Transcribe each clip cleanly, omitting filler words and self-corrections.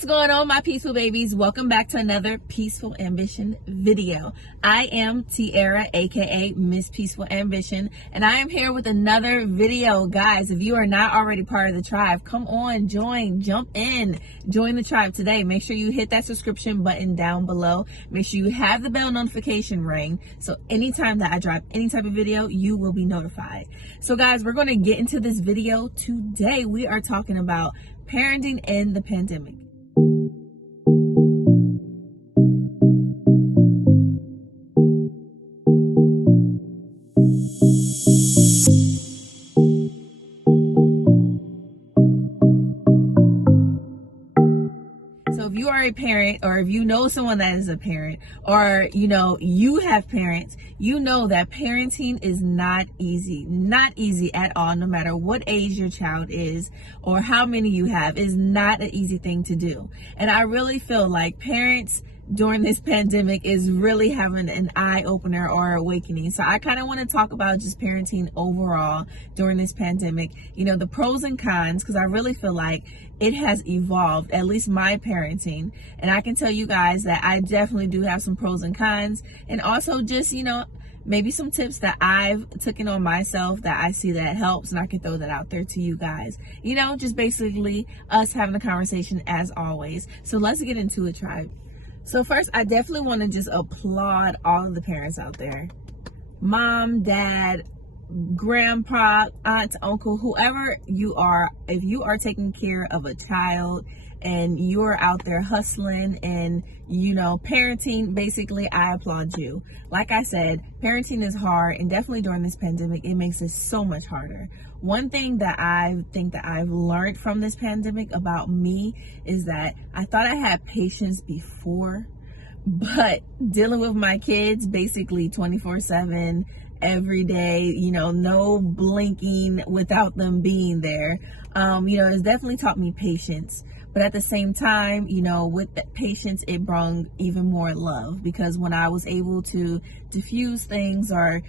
What's going on, my peaceful babies? Welcome back to another Peaceful Ambition video. I am Tiara, aka Miss Peaceful Ambition, and I am here with another video. Guys, if you are not already part of the tribe, come on, jump in, join the tribe today. Make sure you hit that subscription button down below. Make sure you have the bell notification ring, so anytime that I drop any type of video, you will be notified. So guys, we're going to get into this video today. We are talking about parenting in the pandemic. So if you are a parent, or if you know someone that is a parent, or you have parents, you know that parenting is not easy at all. No matter what age your child is or how many you have, is not an easy thing to do. And I really feel like parents during this pandemic is really having an eye-opener or awakening. So I kind of want to talk about just parenting overall during this pandemic, the pros and cons, because I really feel like it has evolved, at least my parenting. And I can tell you guys that I definitely do have some pros and cons, and also just, maybe some tips that I've taken on myself that I see that helps, and I can throw that out there to you guys. Just basically us having a conversation as always. So let's get into it, tribe. So first, I definitely want to just applaud all of the parents out there. Mom, dad, grandpa, aunt, uncle, whoever you are, if you are taking care of a child and you're out there hustling and, parenting, basically, I applaud you. Like I said, parenting is hard, and definitely during this pandemic, it makes it so much harder. One thing that I think that I've learned from this pandemic about me is that I thought I had patience before, but dealing with my kids basically 24/7, every day, no blinking without them being there, it's definitely taught me patience. But at the same time, with that patience, it brought even more love, because when I was able to diffuse things or,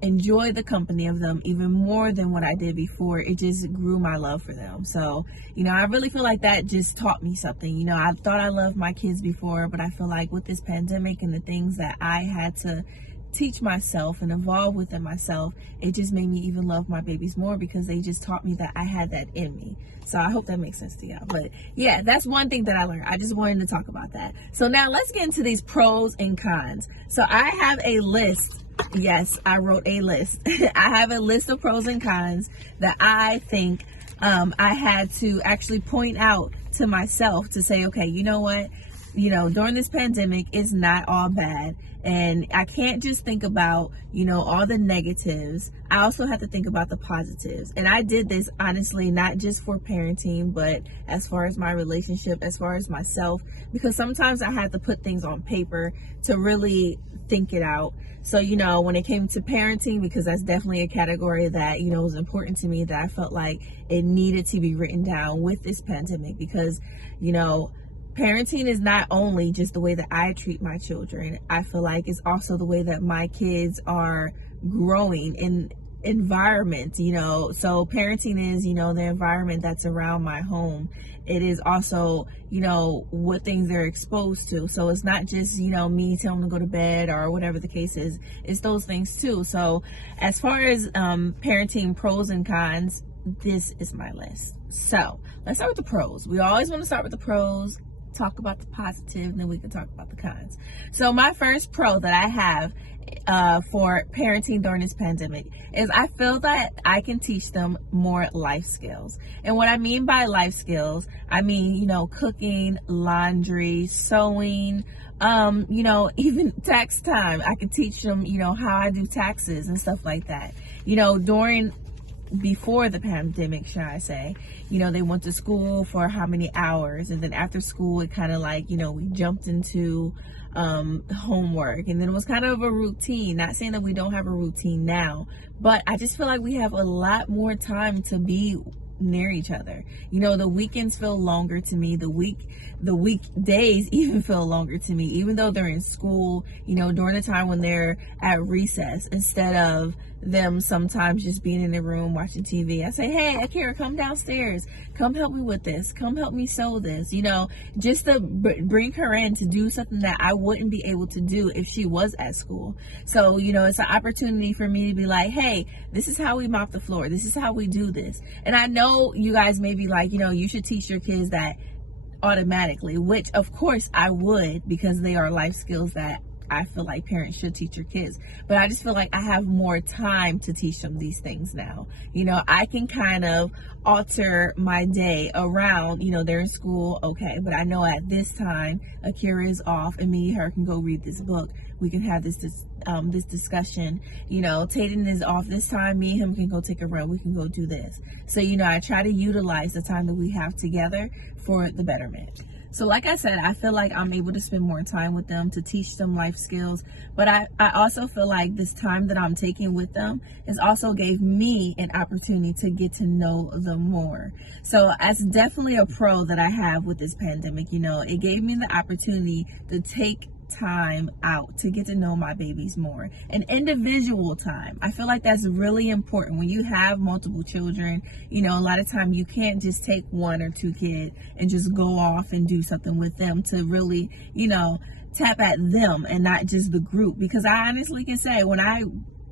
enjoy the company of them even more than what I did before, it just grew my love for them. So, I really feel like that just taught me something. I thought I loved my kids before, but I feel like with this pandemic and the things that I had to teach myself and evolve within myself, it just made me even love my babies more, because they just taught me that I had that in me. So I hope that makes sense to y'all. But yeah, that's one thing that I learned. I just wanted to talk about that. So now let's get into these pros and cons. So I have a list. Yes, I wrote a list. I have a list of pros and cons that I think I had to actually point out to myself to say, okay, you know what? During this pandemic, it's not all bad. And I can't just think about, all the negatives. I also have to think about the positives. And I did this, honestly, not just for parenting, but as far as my relationship, as far as myself, because sometimes I had to put things on paper to really think it out. So, when it came to parenting, because that's definitely a category that, was important to me, that I felt like it needed to be written down with this pandemic, because, parenting is not only just the way that I treat my children. I feel like it's also the way that my kids are growing in environment, so parenting is, the environment that's around my home. It is also, what things they're exposed to. So it's not just, me telling them to go to bed or whatever the case is. It's those things too. So as far as parenting pros and cons, this is my list. So let's start with the pros. We always want to start with the pros, talk about the positive, and then we can talk about the cons. So my first pro that I have for parenting during this pandemic is I feel that I can teach them more life skills. And what I mean by life skills, I mean, cooking, laundry, sewing, even tax time. I can teach them, how I do taxes and stuff like that. Before the pandemic, should I say, they went to school for how many hours, and then after school it kind of like, we jumped into homework, and then it was kind of a routine. Not saying that we don't have a routine now, but I just feel like we have a lot more time to be near each other. The weekends feel longer to me. The weekdays even feel longer to me, even though they're in school, during the time when they're at recess, instead of them sometimes just being in the room watching TV. I say, hey, Akira, come downstairs. Come help me with this. Come help me sew this. You know, just to bring her in to do something that I wouldn't be able to do if she was at school. So, you know, it's an opportunity for me to be like, hey, this is how we mop the floor. This is how we do this. And I know you guys may be like, you know, you should teach your kids that automatically, which of course I would, because they are life skills that I feel like parents should teach your kids. But I just feel like I have more time to teach them these things now. You know, I can kind of alter my day around, you know, they're in school, okay, but I know at this time Akira is off and me and her can go read this book. We can have this discussion. You know, Tayden is off this time, me and him can go take a run. We can go do this. So, you know, I try to utilize the time that we have together for the betterment. So like I said, I feel like I'm able to spend more time with them to teach them life skills. But I also feel like this time that I'm taking with them has also gave me an opportunity to get to know them more. So that's definitely a pro that I have with this pandemic. You know, it gave me the opportunity to take time out to get to know my babies more, and individual time. I feel like that's really important when you have multiple children. You know, a lot of time you can't just take one or two kids and just go off and do something with them to really, you know, tap at them and not just the group. Because I honestly can say, when I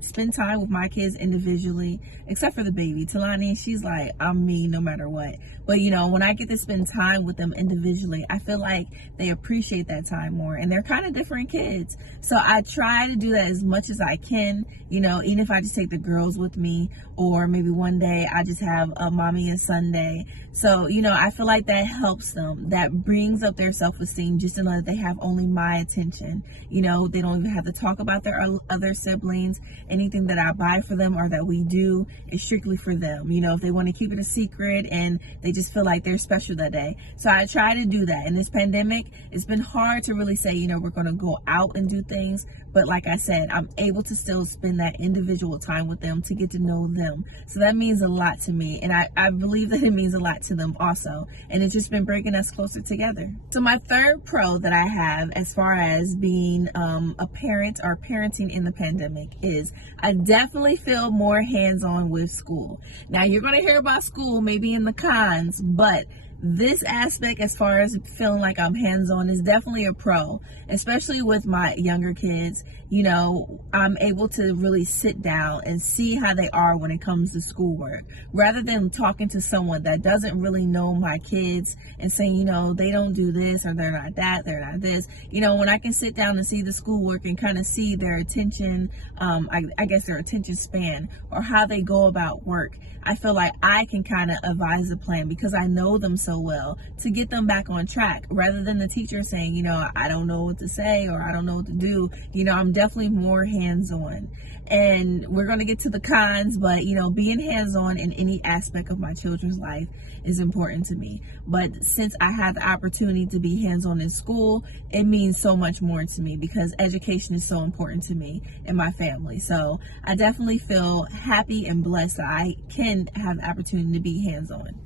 spend time with my kids individually, except for the baby Talani, she's like, I'm me no matter what. But you know, when I get to spend time with them individually, I feel like they appreciate that time more, and they're kind of different kids. So I try to do that as much as I can, you know, even if I just take the girls with me, or maybe one day I just have a mommy and Sunday. So, you know, I feel like that helps them. That brings up their self-esteem, just to know that they have only my attention. You know, they don't even have to talk about their other siblings. Anything that I buy for them or that we do is strictly for them. You know, if they want to keep it a secret and they just feel like they're special that day. So I try to do that. In this pandemic, it's been hard to really say, you know, we're going to go out and do things. But like I said, I'm able to still spend that individual time with them to get to know them. So that means a lot to me. And I believe that it means a lot to them also. And it's just been bringing us closer together. So my third pro that I have as far as being a parent or parenting in the pandemic is I definitely feel more hands-on with school. Now, you're going to hear about school maybe in the cons, but this aspect, as far as feeling like I'm hands-on, is definitely a pro, especially with my younger kids. You know, I'm able to really sit down and see how they are when it comes to schoolwork, rather than talking to someone that doesn't really know my kids and saying, you know, they don't do this, or they're not that, they're not this. You know, when I can sit down and see the schoolwork and kind of see their attention, I guess their attention span, or how they go about work, I feel like I can kind of advise the plan, because I know them so well, to get them back on track, rather than the teacher saying, you know, I don't know what to say, or I don't know what to do. You know, I'm definitely more hands-on. And we're going to get to the cons, but you know, being hands-on in any aspect of my children's life is important to me. But since I have the opportunity to be hands-on in school, it means so much more to me, because education is so important to me and my family. So I definitely feel happy and blessed that I can have the opportunity to be hands-on.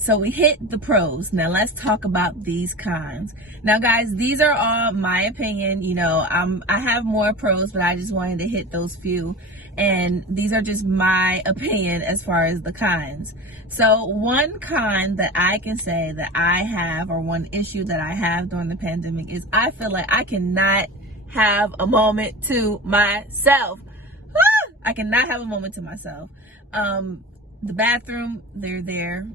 So we hit the pros. Now let's talk about these cons. Now guys, these are all my opinion. You know, I have more pros, but I just wanted to hit those few. And these are just my opinion as far as the cons. So one con that I can say that I have, or one issue that I have during the pandemic, is I feel like I cannot have a moment to myself. I cannot have a moment to myself. The bathroom, they're there.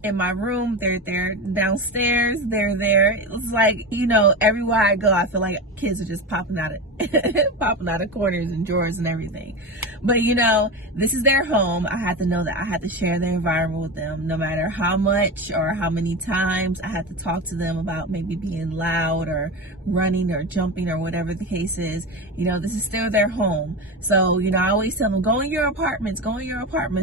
In my room, they're there. Downstairs, they're there. It's like, you know, everywhere I go, I feel like kids are just popping out of corners and drawers and everything. But you know, this is their home. I have to know that I have to share their environment with them, no matter how much or how many times I have to talk to them about maybe being loud or running or jumping or whatever the case is. You know, this is still their home. So, you know, I always tell them, go in your apartments,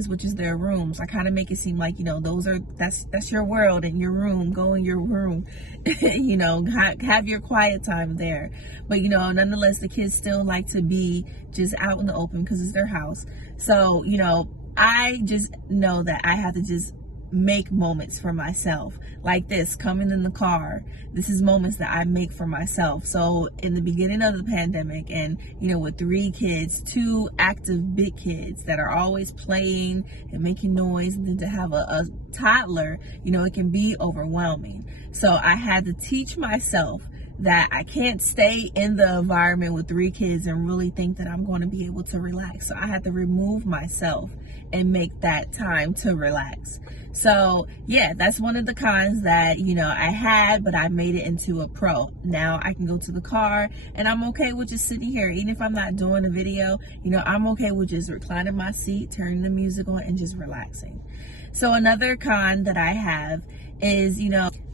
which is their rooms. I kind of make it seem like, you know, that's your world and your room. Go in your room. You know, have your quiet time there. But you know, nonetheless, the kids still like to be just out in the open because it's their house. So, you know, I just know that I have to just make moments for myself, like this, coming in the car. This is moments that I make for myself. So in the beginning of the pandemic, and with 3 kids, 2 active big kids that are always playing and making noise, and then to have a toddler, it can be overwhelming. So I had to teach myself that I can't stay in the environment with 3 kids and really think that I'm going to be able to relax. So I had to remove myself and make that time to relax. So yeah, that's one of the cons that, I had, but I made it into a pro. Now I can go to the car and I'm okay with just sitting here. Even if I'm not doing a video, I'm okay with just reclining my seat, turning the music on, and just relaxing. So another con that I have is,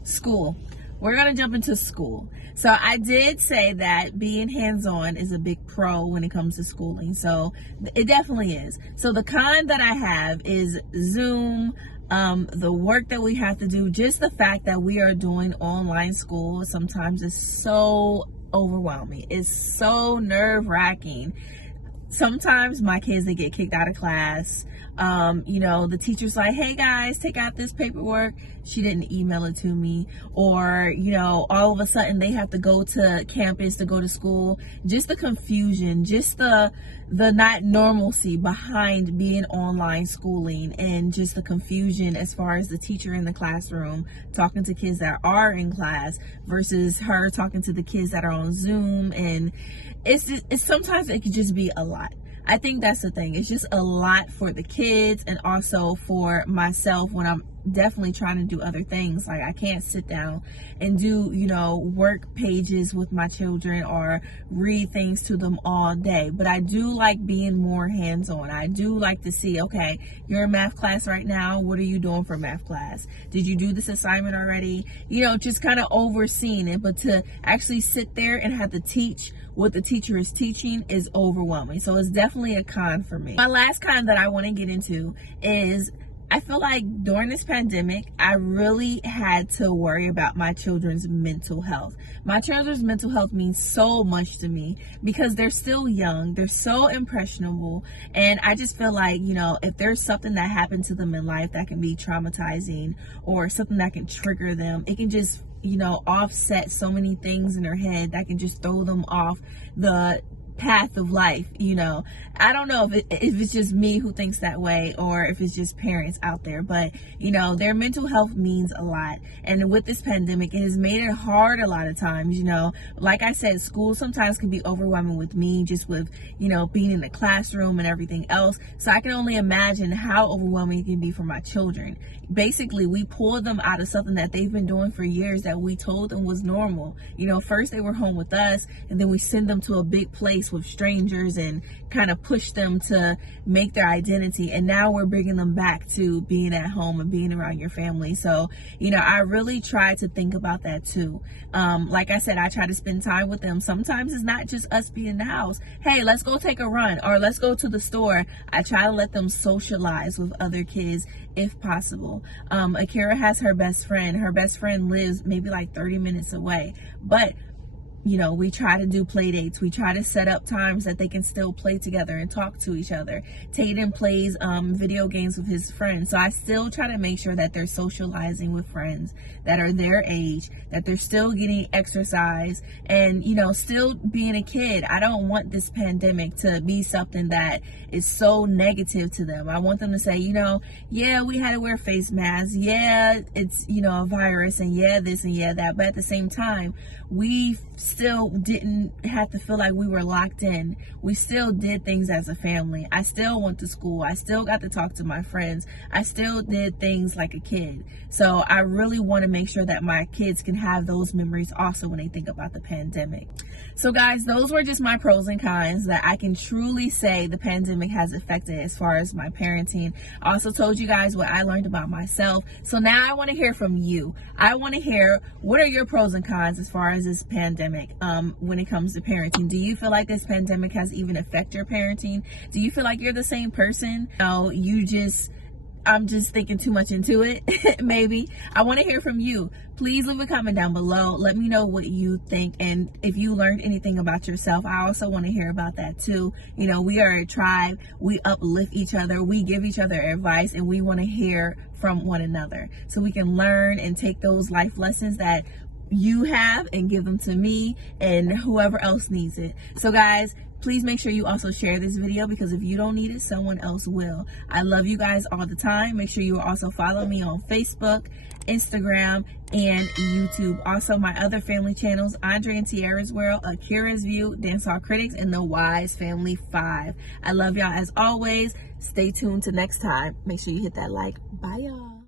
school. We're going to jump into school. So I did say that being hands-on is a big pro when it comes to schooling. So it definitely is. So the con that I have is Zoom, the work that we have to do, just the fact that we are doing online school sometimes is so overwhelming. It's so nerve-wracking. Sometimes my kids, they get kicked out of class. The teacher's like, hey guys, take out this paperwork. She didn't email it to me. Or, all of a sudden they have to go to campus to go to school. Just the confusion, just the not normalcy behind being online schooling, and just the confusion as far as the teacher in the classroom talking to kids that are in class versus her talking to the kids that are on Zoom. And it's sometimes it could just be a lot. I think that's the thing. It's just a lot for the kids and also for myself when I'm definitely trying to do other things. Like I can't sit down and do, work pages with my children or read things to them all day. But I do like being more hands-on. I do like to see, okay, you're in math class right now. What are you doing for math class? Did you do this assignment already? Just kind of overseeing it. But to actually sit there and have to teach what the teacher is teaching is overwhelming. So it's definitely a con for me. My last con that I want to get into is I feel like during this pandemic, I really had to worry about my children's mental health. My children's mental health means so much to me because they're still young. They're so impressionable. And I just feel like, if there's something that happened to them in life that can be traumatizing or something that can trigger them, it can just offset so many things in their head that can just throw them off the path of life. I don't know if it's just me who thinks that way or if it's just parents out there, but their mental health means a lot. And with this pandemic, it has made it hard a lot of times. Like I said, school sometimes can be overwhelming with me, just with being in the classroom and everything else. So I can only imagine how overwhelming it can be for my children. Basically, we pulled them out of something that they've been doing for years that we told them was normal. First they were home with us, and then we send them to a big place with strangers and kind of push them to make their identity. And now we're bringing them back to being at home and being around your family. So, I really try to think about that too. Like I said, I try to spend time with them. Sometimes it's not just us being in the house. Hey, let's go take a run or let's go to the store. I try to let them socialize with other kids if possible. Akira has her best friend. Her best friend lives maybe like 30 minutes away. But we try to do play dates. We try to set up times that they can still play together and talk to each other. Tatum plays video games with his friends. So I still try to make sure that they're socializing with friends that are their age, that they're still getting exercise and, still being a kid. I don't want this pandemic to be something that is so negative to them. I want them to say, yeah, we had to wear face masks. Yeah, it's, a virus, and yeah, this and yeah, that. But at the same time, we still didn't have to feel like we were locked in. We still did things as a family. I still went to school. I still got to talk to my friends. I still did things like a kid. So I really want to make sure that my kids can have those memories also when they think about the pandemic. So guys, those were just my pros and cons that I can truly say the pandemic has affected as far as my parenting. I also told you guys what I learned about myself. So now I want to hear from you. I want to hear, what are your pros and cons as far as this pandemic when it comes to parenting? Do you feel like this pandemic has even affected your parenting? Do you feel like you're the same person? You just I'm just thinking too much into it. Maybe. I want to hear from you. Please leave a comment down below. Let me know what you think, and if you learned anything about yourself. I also want to hear about that too. You know, we are a tribe. We uplift each other. We give each other advice, and we want to hear from one another so we can learn and take those life lessons that you have and give them to me and whoever else needs it. So guys, please make sure you also share this video, because if you don't need it, someone else will. I love you guys all the time. Make sure you also follow me on Facebook, Instagram, and YouTube. Also, my other family channels, Andre&Tiera's World, Akira'sView, Dancehall Critics, and the Wise Family 5. I love y'all as always. Stay tuned to next time. Make sure you hit that like. Bye, y'all.